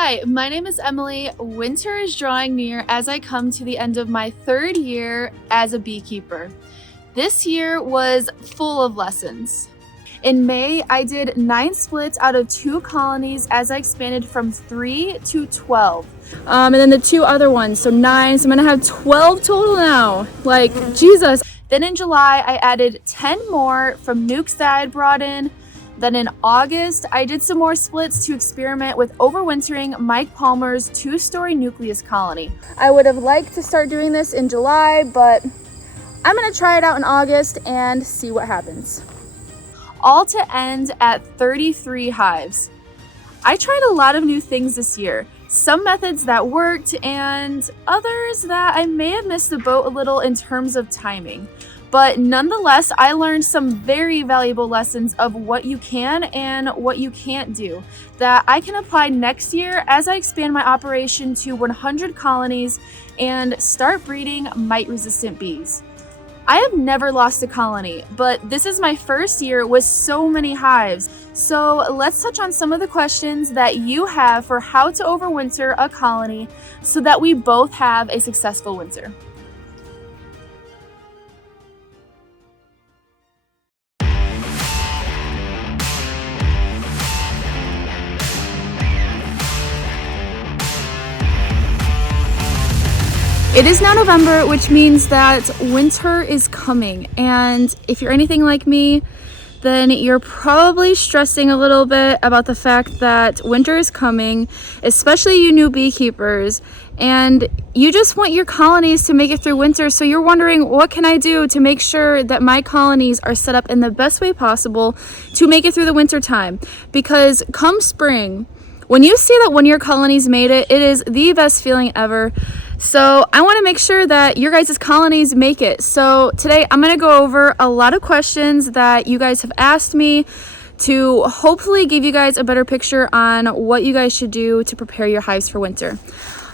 Hi, my name is Emily. Winter is drawing near as I come to the end of my third year as a beekeeper. This year was full of lessons. In May, I did 9 splits out of 2 colonies as I expanded from 3 to 12. And then the 2 other ones, so 9, so I'm gonna have 12 total now. Like, Jesus. Then in July, I added 10 more from nukes that I had brought in. Then in August, I did some more splits to experiment with overwintering Mike Palmer's 2-story nucleus colony. I would have liked to start doing this in July, but I'm gonna try it out in August and see what happens. All to end at 33 hives. I tried a lot of new things this year. Some methods that worked and others that I may have missed the boat a little in terms of timing. But nonetheless, I learned some very valuable lessons of what you can and what you can't do that I can apply next year as I expand my operation to 100 colonies and start breeding mite-resistant bees. I have never lost a colony, but this is my first year with so many hives. So let's touch on some of the questions that you have for how to overwinter a colony so that we both have a successful winter. It is now November, which means that winter is coming. And if you're anything like me, then you're probably stressing a little bit about the fact that winter is coming, especially you new beekeepers. And you just want your colonies to make it through winter. So you're wondering, what can I do to make sure that my colonies are set up in the best way possible to make it through the winter time? Because come spring, when you see that one of your colonies made it, it is the best feeling ever. So I want to make sure that your guys' colonies make it. So today I'm going to go over a lot of questions that you guys have asked me to hopefully give you guys a better picture on what you guys should do to prepare your hives for winter.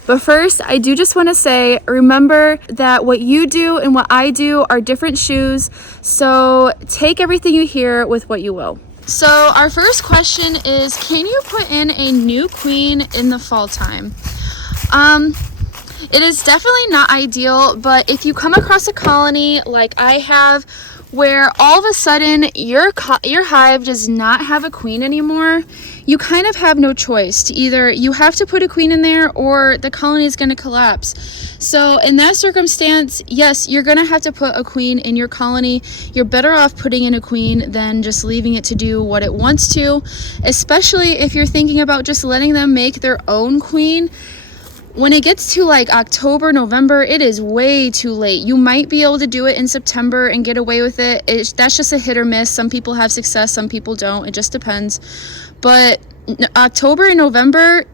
But first, I do just want to say, remember that what you do and what I do are different shoes. So take everything you hear with what you will. So our first question is, can you put in a new queen in the fall time? It is definitely not ideal, but if you come across a colony like I have, where all of a sudden your hive does not have a queen anymore, you kind of have no choice. To either you have to put a queen in there or the colony is going to collapse. So in that circumstance, yes, you're going to have to put a queen in your colony. You're better off putting in a queen than just leaving it to do what it wants to, especially if you're thinking about just letting them make their own queen. When it gets to like October, November, it is way too late. You might be able to do it in September and get away with it. That's just a hit or miss. Some people have success, some people don't. It just depends. But October and November,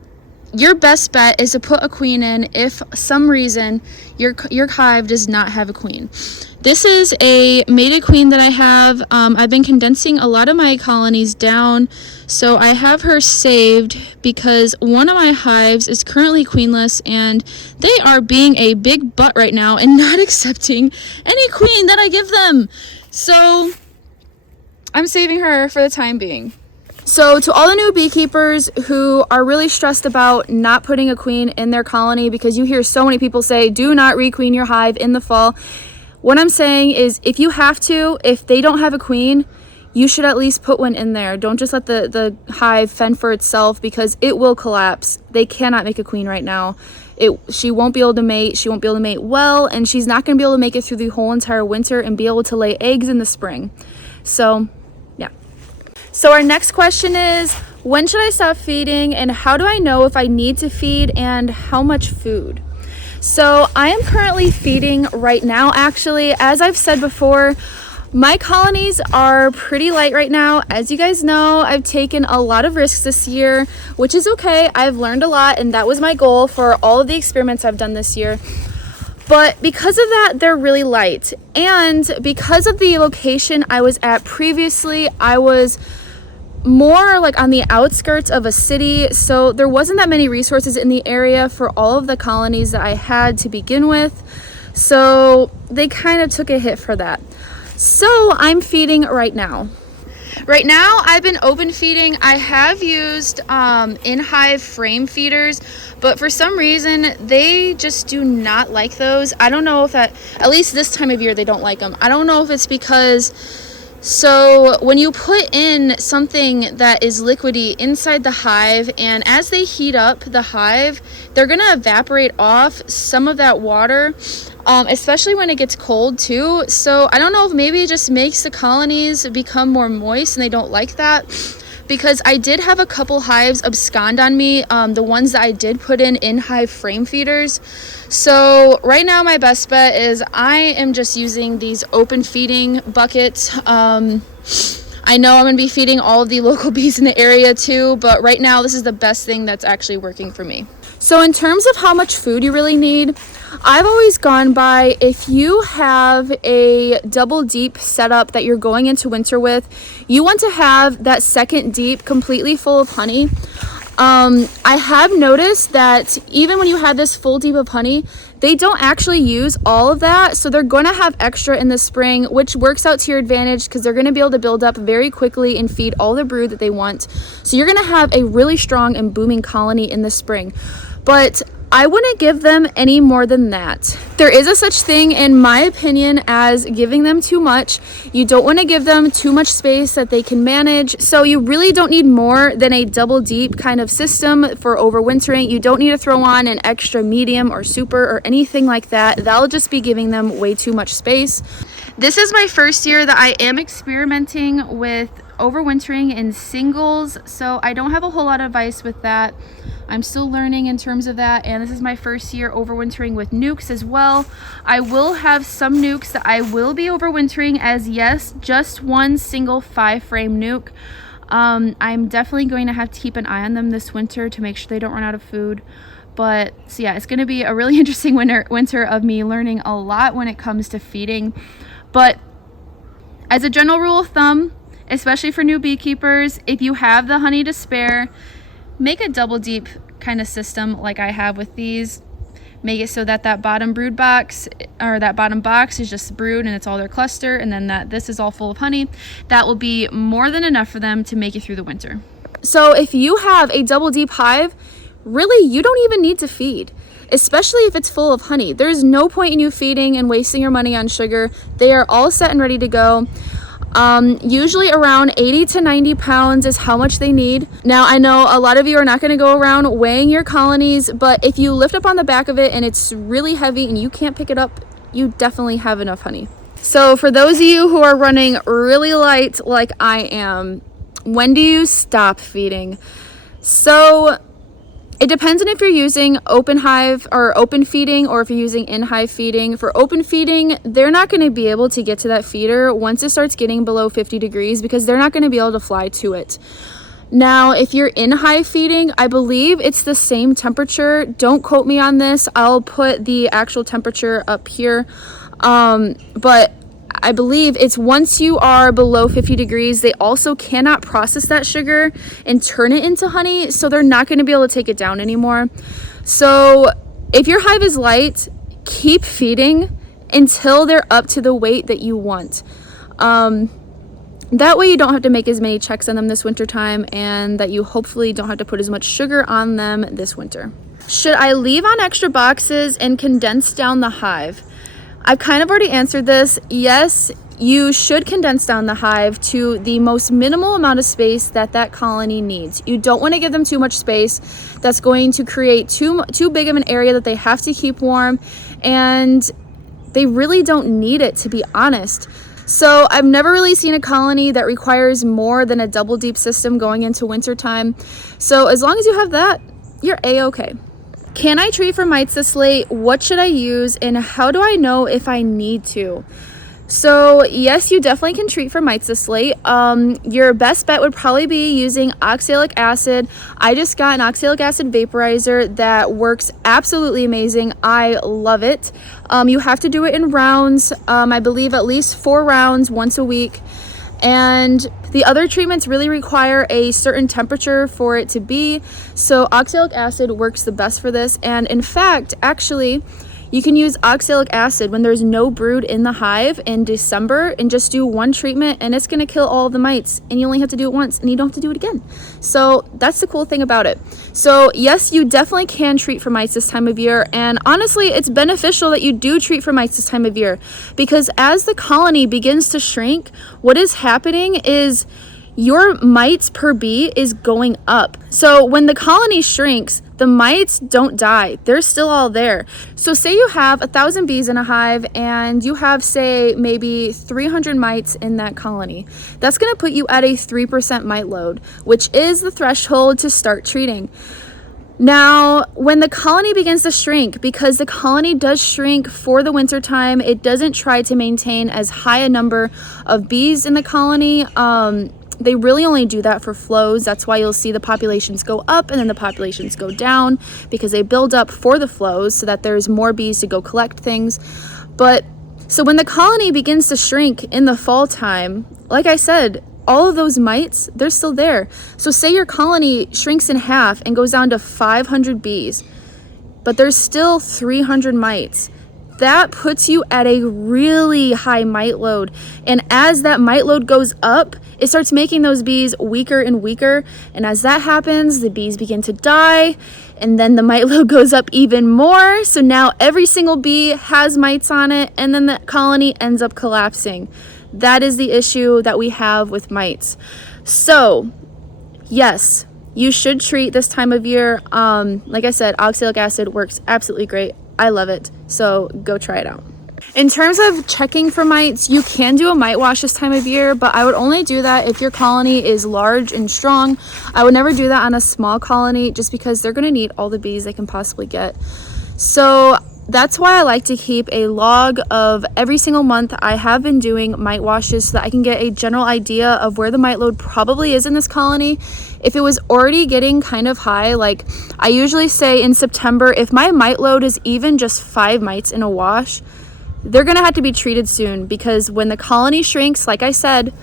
your best bet is to put a queen in if some reason your hive does not have a queen. This is a mated queen that I have. I've been condensing a lot of my colonies down, so I have her saved because one of my hives is currently queenless and they are being a big butt right now and not accepting any queen that I give them. So I'm saving her for the time being. So to all the new beekeepers who are really stressed about not putting a queen in their colony, because you hear so many people say, do not requeen your hive in the fall. What I'm saying is, if you have to, if they don't have a queen, you should at least put one in there. Don't just let the hive fend for itself, because it will collapse. They cannot make a queen right now. She won't be able to mate. She won't be able to mate well, and she's not going to be able to make it through the whole entire winter and be able to lay eggs in the spring. So, yeah. So our next question is, when should I stop feeding, and how do I know if I need to feed and how much food? So I am currently feeding right now. Actually, as I've said before, my colonies are pretty light right now. As you guys know, I've taken a lot of risks this year, which is okay. I've learned a lot, and that was my goal for all of the experiments I've done this year. But because of that, they're really light. And because of the location I was at previously, I was more like on the outskirts of a city, so there wasn't that many resources in the area for all of the colonies that I had to begin with, so they kind of took a hit for that. So I'm feeding right now. Right now, I've been open feeding. I have used in-hive frame feeders, but for some reason, they just do not like those. I don't know if that, at least this time of year, they don't like them. I don't know if it's because, so when you put in something that is liquidy inside the hive, and as they heat up the hive, they're going to evaporate off some of that water, especially when it gets cold too. So I don't know if maybe it just makes the colonies become more moist and they don't like that, because I did have a couple hives abscond on me, the ones that I did put in hive frame feeders. So right now my best bet is I am just using these open feeding buckets. I know I'm going to be feeding all of the local bees in the area too, but right now this is the best thing that's actually working for me. So in terms of how much food you really need, I've always gone by, if you have a double deep setup that you're going into winter with, you want to have that second deep completely full of honey. I have noticed that even when you have this full deep of honey, they don't actually use all of that. So they're going to have extra in the spring, which works out to your advantage because they're going to be able to build up very quickly and feed all the brood that they want. So you're going to have a really strong and booming colony in the spring. But I wouldn't give them any more than that. There is a such thing, in my opinion, as giving them too much. You don't want to give them too much space that they can manage. So you really don't need more than a double deep kind of system for overwintering. You don't need to throw on an extra medium or super or anything like that. That'll just be giving them way too much space. This is my first year that I am experimenting with overwintering in singles, so I don't have a whole lot of advice with that. I'm still learning in terms of that, and this is my first year overwintering with nukes as well. I will have some nukes that I will be overwintering as, yes, just one single 5-frame nuke. I'm definitely going to have to keep an eye on them this winter to make sure they don't run out of food. But so yeah, it's going to be a really interesting winter of me learning a lot when it comes to feeding. But as a general rule of thumb, especially for new beekeepers, if you have the honey to spare, make a double deep kind of system like I have with these. Make it so that that bottom brood box, or that bottom box, is just brood and it's all their cluster, and then that this is all full of honey. That will be more than enough for them to make it through the winter. So if you have a double deep hive, really you don't even need to feed, especially if it's full of honey. There's no point in you feeding and wasting your money on sugar. They are all set and ready to go. Usually around 80 to 90 pounds is how much they need. Now, I know a lot of you are not going to go around weighing your colonies, but if you lift up on the back of it and it's really heavy and you can't pick it up, you definitely have enough honey. So for those of you who are running really light like I am, when do you stop feeding? So it depends on if you're using open hive or open feeding, or if you're using in-hive feeding. For open feeding, they're not going to be able to get to that feeder once it starts getting below 50 degrees because they're not going to be able to fly to it. Now, if you're in-hive feeding, I believe it's the same temperature. Don't quote me on this. I'll put the actual temperature up here. But I believe it's once you are below 50 degrees, they also cannot process that sugar and turn it into honey, so they're not going to be able to take it down anymore. So if your hive is light, keep feeding until they're up to the weight that you want. That way you don't have to make as many checks on them this winter time, and that you hopefully don't have to put as much sugar on them this winter. Should I leave on extra boxes and condense down the hive? I've kind of already answered this. Yes, you should condense down the hive to the most minimal amount of space that that colony needs. You don't want to give them too much space. That's going to create too big of an area that they have to keep warm, and they really don't need it, to be honest. So I've never really seen a colony that requires more than a double deep system going into winter time. So as long as you have that, you're a-okay. Can I treat for mites this late? What should I use, and how do I know if I need to? So yes, you definitely can treat for mites this late. Your best bet would probably be using oxalic acid. I just got an oxalic acid vaporizer that works absolutely amazing. I love it. You have to do it in rounds. I believe at least 4 rounds once a week. And the other treatments really require a certain temperature for it to be. So oxalic acid works the best for this. And in fact, actually, You can use oxalic acid when there's no brood in the hive in December and just do one treatment, and it's going to kill all of the mites, and you only have to do it once and you don't have to do it again. So that's the cool thing about it. So yes, you definitely can treat for mites this time of year, and honestly it's beneficial that you do treat for mites this time of year, because as the colony begins to shrink, what is happening is your mites per bee is going up. So when the colony shrinks, the mites don't die. They're still all there. So say you have 1,000 bees in a hive and you have, say, maybe 300 mites in that colony. That's going to put you at a 3% mite load, which is the threshold to start treating. Now, when the colony begins to shrink, because the colony does shrink for the winter time, it doesn't try to maintain as high a number of bees in the colony. They really only do that for flows. That's why you'll see the populations go up and then the populations go down, because they build up for the flows so that there's more bees to go collect things. But so when the colony begins to shrink in the fall time, like I said, all of those mites, they're still there. So say your colony shrinks in half and goes down to 500 bees, but there's still 300 mites. That puts you at a really high mite load. And as that mite load goes up, it starts making those bees weaker and weaker. And as that happens, the bees begin to die. And then the mite load goes up even more. So now every single bee has mites on it. And then the colony ends up collapsing. That is the issue that we have with mites. So yes, you should treat this time of year. Like I said, oxalic acid works absolutely great. I love it. So go try it out. In terms of checking for mites, you can do a mite wash this time of year, but I would only do that if your colony is large and strong. I would never do that on a small colony, just because they're going to need all the bees they can possibly get. So that's why I like to keep a log of every single month I have been doing mite washes, so that I can get a general idea of where the mite load probably is in this colony. If it was already getting kind of high, like I usually say in September, if my mite load is even just 5 mites in a wash, they're going to have to be treated soon, because when the colony shrinks, like I said,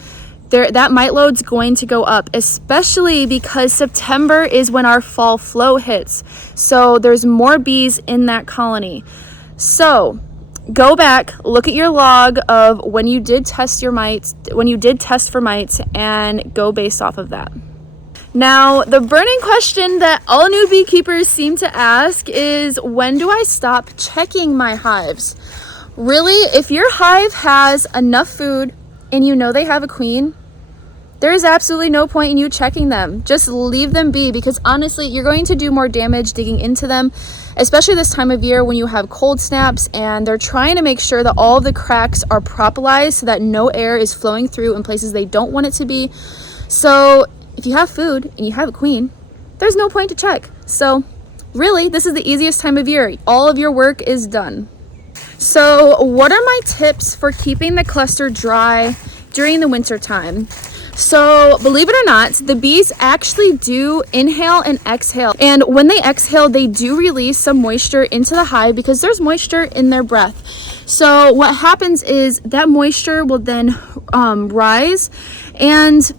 that mite load's going to go up, especially because September is when our fall flow hits. So there's more bees in that colony. So go back, look at your log of when you did test your mites, when you did test for mites, and go based off of that. Now, the burning question that all new beekeepers seem to ask is, when do I stop checking my hives? Really, if your hive has enough food and you know they have a queen, there is absolutely no point in you checking them. Just leave them be, because honestly, you're going to do more damage digging into them, especially this time of year when you have cold snaps and they're trying to make sure that all of the cracks are propolized so that no air is flowing through in places they don't want it to be. So if you have food and you have a queen, there's no point to check. So really, this is the easiest time of year. All of your work is done. So what are my tips for keeping the cluster dry during the winter time? So believe it or not, the bees actually do inhale and exhale. And when they exhale, they do release some moisture into the hive, because there's moisture in their breath. So what happens is that moisture will then rise, and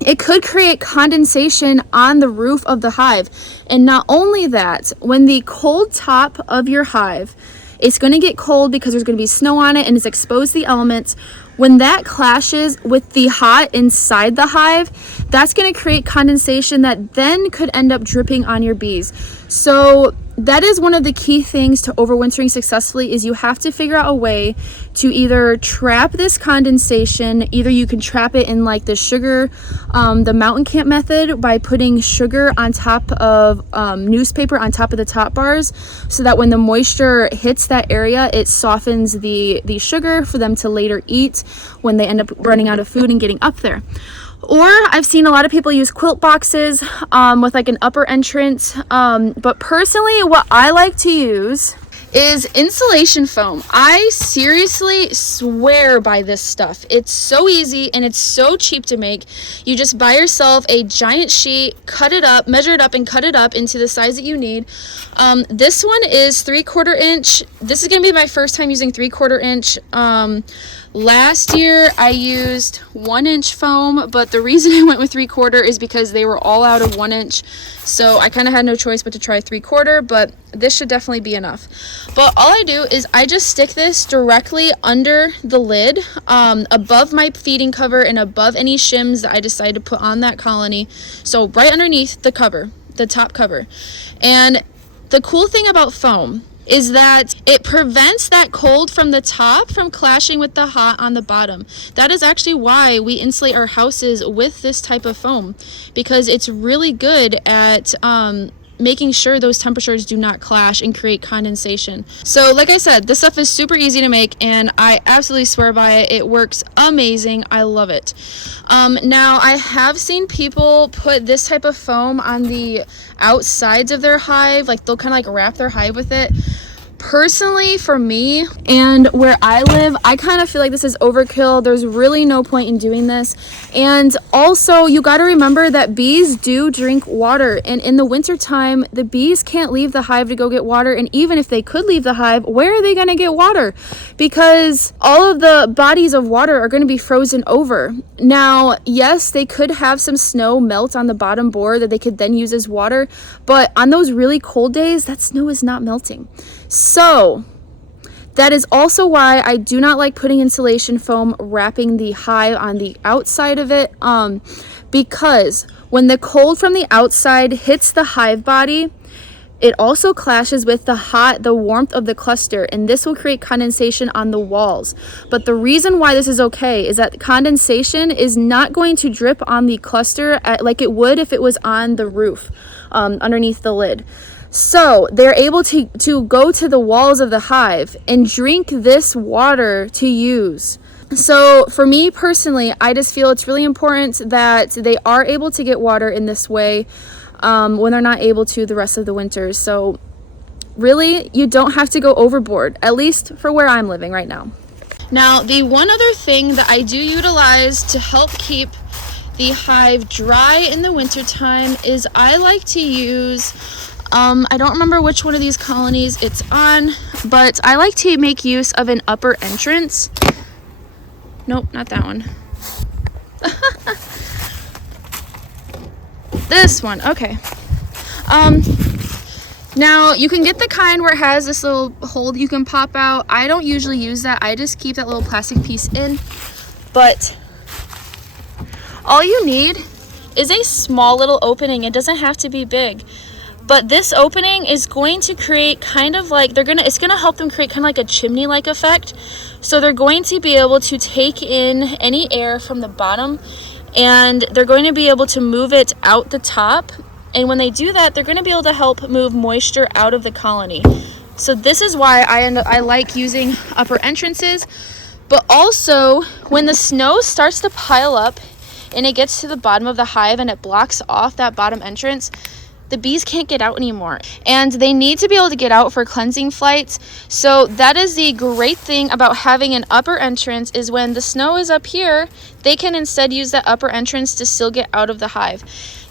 it could create condensation on the roof of the hive. And not only that, when the cold top of your hive, it's going to get cold because there's going to be snow on it and it's exposed to the elements. When that clashes with the hot inside the hive, that's going to create condensation that then could end up dripping on your bees. So that is one of the key things to overwintering successfully, is you have to figure out a way to either trap this condensation. Either you can trap it in like the sugar, the mountain camp method, by putting sugar on top of newspaper on top of the top bars, so that when the moisture hits that area, it softens the sugar for them to later eat when they end up running out of food and getting up there. Or I've seen a lot of people use quilt boxes with like an upper entrance. But personally, what I like to use is insulation foam. I seriously swear by this stuff. It's so easy and it's so cheap to make. You just buy yourself a giant sheet, cut it up, measure it up, and cut it up into the size that you need. This one is 3/4 inch. This is gonna be my first time using 3/4 inch Last year I used 1-inch foam, but the reason I went with 3/4 is because they were all out of 1-inch. So I kind of had no choice but to try 3/4, but this should definitely be enough. But all I do is I just stick this directly under the lid, above my feeding cover and above any shims that I decide to put on that colony. So right underneath the cover, the top cover. And the cool thing about foam is that it prevents that cold from the top from clashing with the hot on the bottom. That is actually why we insulate our houses with this type of foam, because it's really good at making sure those temperatures do not clash and create condensation. So like I said, this stuff is super easy to make and I absolutely swear by it. It works amazing. I love it. Now I have seen people put this type of foam on the outsides of their hive, like they'll kind of like wrap their hive with it. Personally, for me and where I live, I kind of feel like this is overkill. There's really no point in doing this. And also, you got to remember that bees do drink water. And in the winter time, the bees can't leave the hive to go get water. And even if they could leave the hive, where are they going to get water? Because all of the bodies of water are going to be frozen over. Now, yes, they could have some snow melt on the bottom board that they could then use as water. But on those really cold days, that snow is not melting. So that is also why I do not like putting insulation foam wrapping the hive on the outside of it, because when the cold from the outside hits the hive body, it also clashes with the warmth of the cluster, and this will create condensation on the walls. But the reason why this is okay is that condensation is not going to drip on the cluster like it would if it was on the roof, underneath the lid. So they're able to go to the walls of the hive and drink this water to use. So for me personally, I just feel it's really important that they are able to get water in this way when they're not able to the rest of the winters. So really, you don't have to go overboard, at least for where I'm living right now. Now, the one other thing that I do utilize to help keep the hive dry in the wintertime is I like to use I don't remember which one of these colonies it's on, but I like to make use of an upper entrance. Nope, not that one. This one, okay. Now you can get the kind where it has this little hole you can pop out. I don't usually use that. I just keep that little plastic piece in. But all you need is a small little opening. It doesn't have to be big. But this opening is going to create kind of like, it's gonna help them create kind of like a chimney-like effect. So they're going to be able to take in any air from the bottom and they're going to be able to move it out the top. And when they do that, they're gonna be able to help move moisture out of the colony. So this is why I like using upper entrances. But also, when the snow starts to pile up and it gets to the bottom of the hive and it blocks off that bottom entrance, the bees can't get out anymore and they need to be able to get out for cleansing flights. So that is the great thing about having an upper entrance, is when the snow is up here, they can instead use that upper entrance to still get out of the hive.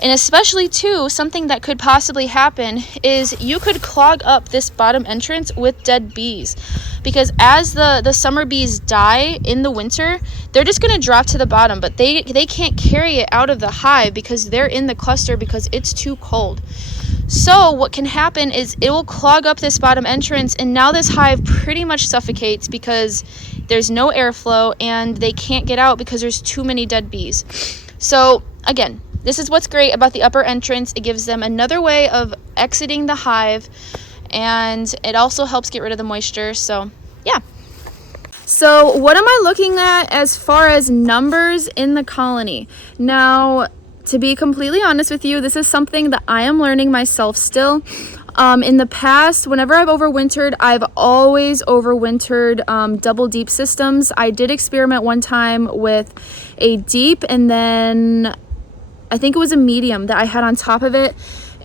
And especially too, something that could possibly happen is you could clog up this bottom entrance with dead bees, because as the summer bees die in the winter, they're just going to drop to the bottom, but they can't carry it out of the hive because they're in the cluster because it's too cold. So what can happen is it will clog up this bottom entrance, and now this hive pretty much suffocates because there's no airflow and they can't get out because there's too many dead bees. So again, this is what's great about the upper entrance. It gives them another way of exiting the hive, and it also helps get rid of the moisture. So yeah. So what am I looking at as far as numbers in the colony? Now, to be completely honest with you, this is something that I am learning myself still. In the past, whenever I've overwintered, I've always overwintered double deep systems. I did experiment one time with a deep, and then I think it was a medium that I had on top of it,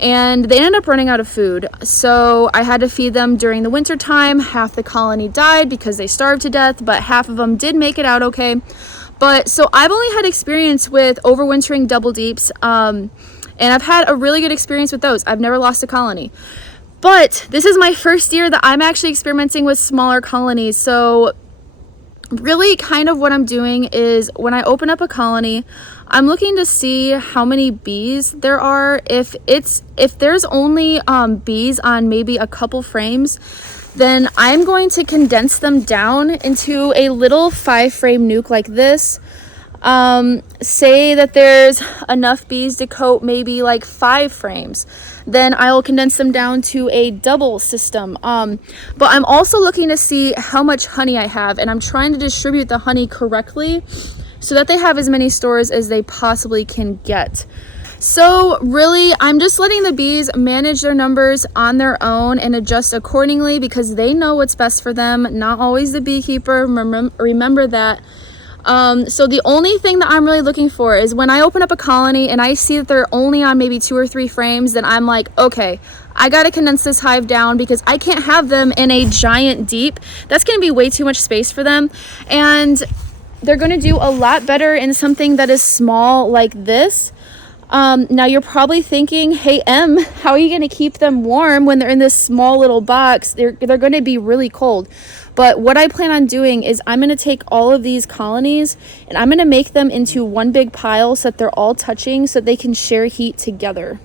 and they ended up running out of food. So I had to feed them during the winter time. Half the colony died because they starved to death, but half of them did make it out okay. But so I've only had experience with overwintering double deeps, and I've had a really good experience with those. I've never lost a colony. But this is my first year that I'm actually experimenting with smaller colonies. So really kind of what I'm doing is when I open up a colony, I'm looking to see how many bees there are. If there's only bees on maybe a couple frames, then I'm going to condense them down into a little 5-frame nuke like this. Say that there's enough bees to coat maybe like 5 frames, then I'll condense them down to a double system. But I'm also looking to see how much honey I have, and I'm trying to distribute the honey correctly so that they have as many stores as they possibly can get. So really, I'm just letting the bees manage their numbers on their own and adjust accordingly because they know what's best for them, not always the beekeeper. Remember that. So the only thing that I'm really looking for is when I open up a colony and I see that they're only on maybe 2 or 3 frames, then I'm like, okay, I got to condense this hive down because I can't have them in a giant deep. That's going to be way too much space for them. And they're going to do a lot better in something that is small like this. Now you're probably thinking, hey, Em, how are you going to keep them warm when they're in this small little box? They're going to be really cold. But what I plan on doing is I'm going to take all of these colonies and I'm going to make them into one big pile so that they're all touching so they can share heat together.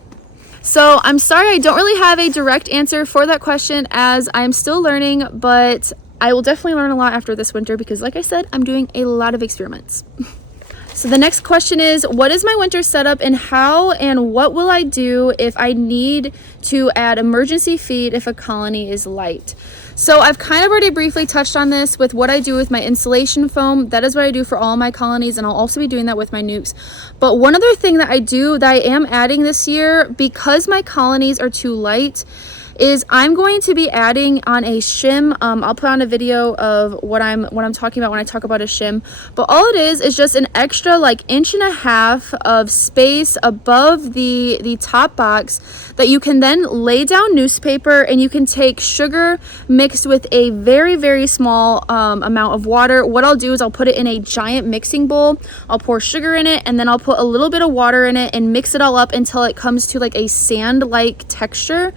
So I'm sorry I don't really have a direct answer for that question as I'm still learning, but I will definitely learn a lot after this winter because like I said, I'm doing a lot of experiments. So the next question is, what is my winter setup and how and what will I do if I need to add emergency feed if a colony is light? So I've kind of already briefly touched on this with what I do with my insulation foam. That is what I do for all my colonies, and I'll also be doing that with my nukes. But one other thing that I do that I am adding this year, because my colonies are too light, is I'm going to be adding on a shim. I'll put on a video of what I'm talking about when I talk about a shim. But all it is just an extra like 1.5 inches of space above the top box that you can then lay down newspaper, and you can take sugar mixed with a very, very small amount of water. What I'll do is I'll put it in a giant mixing bowl. I'll pour sugar in it, and then I'll put a little bit of water in it and mix it all up until it comes to like a sand-like texture.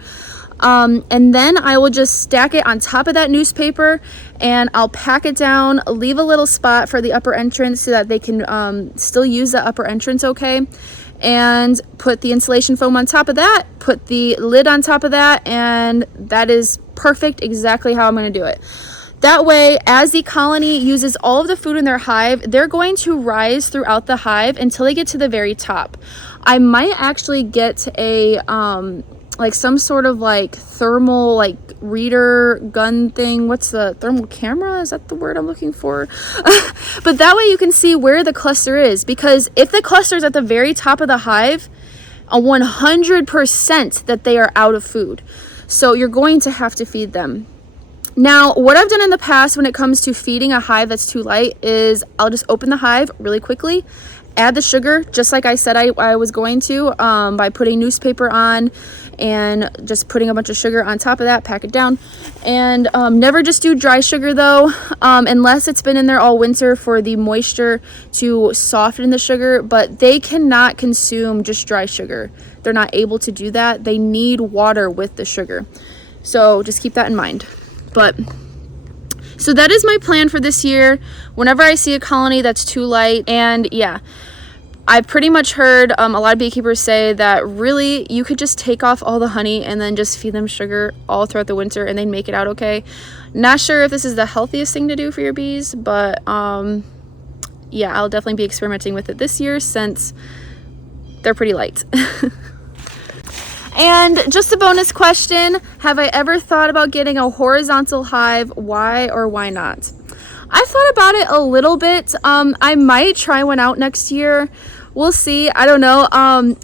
And then I will just stack it on top of that newspaper and I'll pack it down, leave a little spot for the upper entrance so that they can still use the upper entrance okay, and put the insulation foam on top of that, put the lid on top of that, and that is perfect, exactly how I'm going to do it. That way, as the colony uses all of the food in their hive, they're going to rise throughout the hive until they get to the very top. I might actually get a like some sort of like thermal like reader gun thing. What's the thermal camera? Is that the word I'm looking for? But that way you can see where the cluster is, because if the cluster is at the very top of the hive, a 100% that they are out of food. So you're going to have to feed them. Now, what I've done in the past when it comes to feeding a hive that's too light is I'll just open the hive really quickly, add the sugar, just like I said I was going to, by putting newspaper on and just putting a bunch of sugar on top of that, pack it down. And never just do dry sugar though, unless it's been in there all winter for the moisture to soften the sugar, but they cannot consume just dry sugar. They're not able to do that. They need water with the sugar. So just keep that in mind. But so that is my plan for this year. Whenever I see a colony that's too light, and yeah, I've pretty much heard a lot of beekeepers say that really you could just take off all the honey and then just feed them sugar all throughout the winter and they'd make it out okay. Not sure if this is the healthiest thing to do for your bees, but yeah, I'll definitely be experimenting with it this year since they're pretty light. And just a bonus question, have I ever thought about getting a horizontal hive? Why or why not? I thought about it a little bit. I might try one out next year. We'll see. I don't know.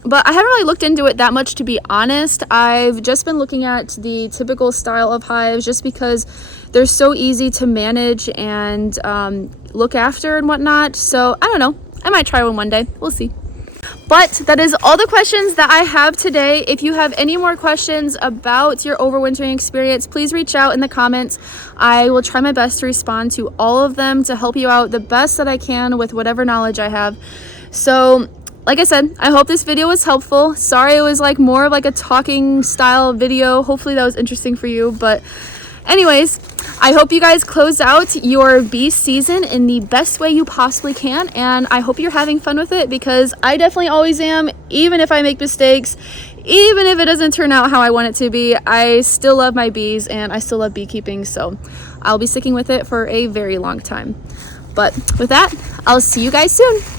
But I haven't really looked into it that much, to be honest. I've just been looking at the typical style of hives just because they're so easy to manage and look after and whatnot. So I don't know. I might try one day. We'll see. But that is all the questions that I have today. If you have any more questions about your overwintering experience, please reach out in the comments. I will try my best to respond to all of them to help you out the best that I can with whatever knowledge I have. So, like I said, I hope this video was helpful. Sorry it was like more of like a talking style video. Hopefully that was interesting for you. But Anyways, I hope you guys close out your bee season in the best way you possibly can, and I hope you're having fun with it, because I definitely always am. Even if I make mistakes, even if it doesn't turn out how I want it to be, I still love my bees and I still love beekeeping, so I'll be sticking with it for a very long time. But with that, I'll see you guys soon.